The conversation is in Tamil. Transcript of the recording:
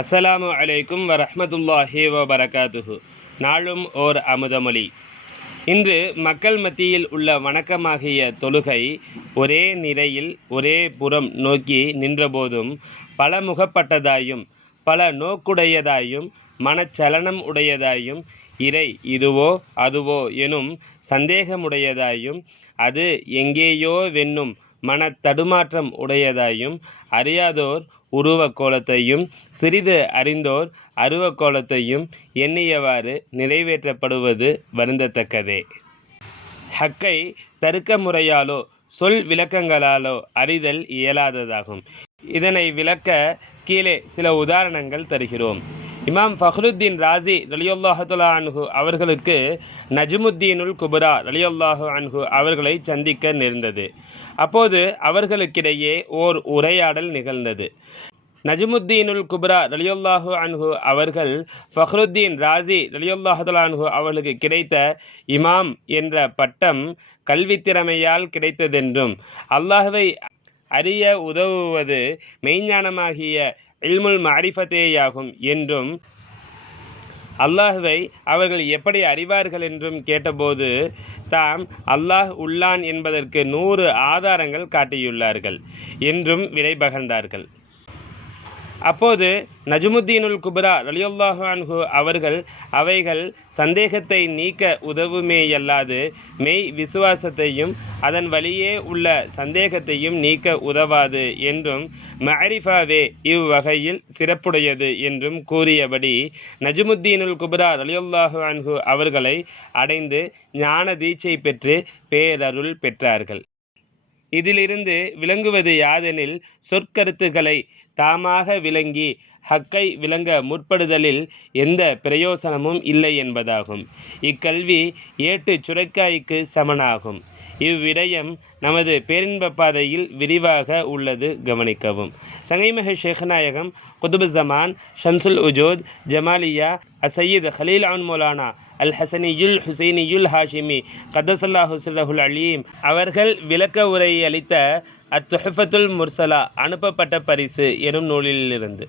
அஸ்ஸலாமு அலைக்கும் வரஹ்மத்துல்லாஹி வபரகாத்துஹு. நாளும் ஓர் அமுதமொழி. இன்று மக்கள் மத்தியில் உள்ள வணக்கமாகிய தொழுகை ஒரே நிலையில் ஒரே புறம் நோக்கி நின்றபோதும் பல முகப்பட்டதாயும் பல நோக்குடையதாயும் மனச்சலனம் உடையதாயும் இறை இதுவோ அதுவோ எனும் சந்தேகமுடையதாயும் அது எங்கேயோ வென்னும் மனத் தடுமாற்றம் உடையதாயும் அறியாதோர் உருவ கோலத்தையும் சிறிது அறிந்தோர் அருவ கோலத்தையும் எண்ணியவாறு நிறைவேற்றப்படுவது வருந்தத்தக்கதே. ஹக்கை தருக்க முறையாலோ சொல் விளக்கங்களாலோ அறிதல் இயலாததாகும். இதனை விளக்க கீழே சில உதாரணங்கள் தருகிறோம். இமாம் ஃபஹ்ருத்தீன் ராசி ரலியுல்லாஹுலா அன்ஹு அவர்களுக்கு நஜ்முத்தீனுல் குபரா ரலியுல்லாஹு அன்ஹு அவர்களை சந்திக்க நேர்ந்தது. அப்போது அவர்களுக்கிடையே ஓர் உரையாடல் நிகழ்ந்தது. நஜ்முத்தீனுல் குப்ரா ரலியுல்லாஹு அன்ஹு அவர்கள் ஃபஹ்ருத்தீன் ராசி ரலியுல்லாஹுலா அன்ஹு அவர்களுக்கு கிடைத்த இமாம் என்ற பட்டம் கல்வித்திறமையால் கிடைத்ததென்றும் அல்லாஹுவை அறிய உதவுவது மெய்ஞானமாகிய இல்முல் மாரிஃபத்தேயாகும் என்றும் அல்லாஹுவை அவர்கள் எப்படி அறிவார்கள் என்றும் கேட்டபோது தாம் அல்லாஹ் உள்ளான் என்பதற்கு நூறு ஆதாரங்கள் காட்டியுள்ளார்கள் என்றும் விடை பகர்ந்தார்கள் அப்போது நஜ்முத்தீனுல் குபரா ரலியுல்லாஹு அன்ஹு அவர்கள் அவைகள் சந்தேகத்தை நீக்க உதவுமேயல்லாது மெய் விசுவாசத்தையும் அதன் வழியே உள்ள சந்தேகத்தையும் நீக்க உதவாது என்றும் மஅரிஃபாவே இவ்வகையில் சிறப்புடையது என்றும் கூறியபடி நஜ்முத்தீனுல் குபரா ரலியுல்லாஹு அன்ஹு அவர்களை அடைந்து ஞான தீட்சை பெற்று பேரருள் பெற்றார்கள். இதிலிருந்து விளங்குவது யாதெனில் சொற்கருத்துக்களை தாமாக விளங்கி ஹக்கை விளங்க முற்படுதலில் எந்த பிரயோசனமும் இல்லை என்பதாகும். இக்கல்வி ஏட்டு சுரைக்காய்க்கு சமனாகும். இவ்விடயம் நமது பேரின்ப பாதையில் விரிவாக உள்ளது கவனிக்கவும். சங்கைமக ஷேഖநாயகம் குதுபு ஜமான் ஷம்சுல் உஜோத் ஜமாலியா அசையீத் ஹலீல் அன் மௌலானா அல் ஹசனியுல் ஹுசைனியுல் ஹாஷிமி கதசல்லா ஹுசல்லஹுல் அலீம் அவர்கள் விளக்க உரையை அளித்த அத்துஹஃபத்துல் முர்சலா அனுப்பப்பட்ட பரிசு எனும் நூலிலிருந்து.